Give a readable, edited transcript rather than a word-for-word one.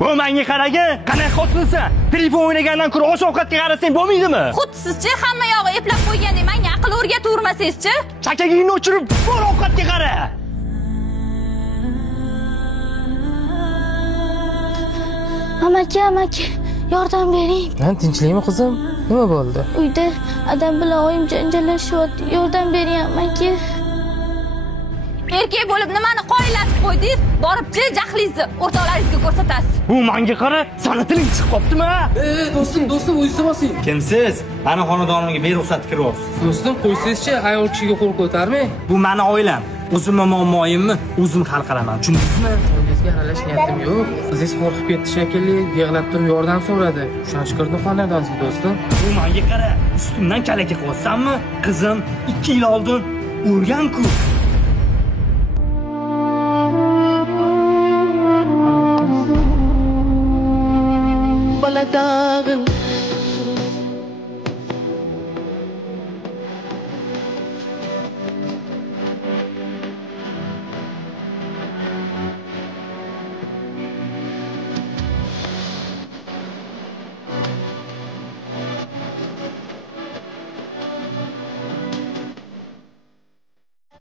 Bu menga qaragin, qanday xotinsan? Telefon o'ynagandan ko'ra osh-ovqatga qarasang bo'lmaydimi? Xuddi sizchi hamma yog'i eplab qo'ygandek menga aql o'rgatavermasangizchi? Chakagingni o'chirib, bor ovqatga qara. Amaki, yordam bering. Lan tinchlikmi qizim? Nima bo'ldi? Uyda adam bilan oyim janjallashyapti. Yordam bering amaki. Erkak bo'lib nimani qoyillatib qo'ydingiz? Boribchi jahlingizni o'rtoqlaringizga ko'rsatasiz. Bu menga qara, sana tiling chiqib qoptimi? Do'stim, o'zingiz bosing. Kimsiz? Mani xonadonimga beruxsat kiryapsiz. Do'stim, qo'ysizchi, ayol kishiga qo'l ko'tarmang. Bu meni oilam. O'zimni muammoyimni o'zim hal qilaman. Tushundingizmi? Sizga aralashish niyatim yo'q. Qizingiz qo'rqib ketdi shekilli, yig'lab turib yordam so'radi. Shuncha kirdi xonadoningizga do'stim. Bu menga qara, ustimdan kalaka qilyapsanmi? Qizim 2 yil oldin o'lgan-ku. Baladağın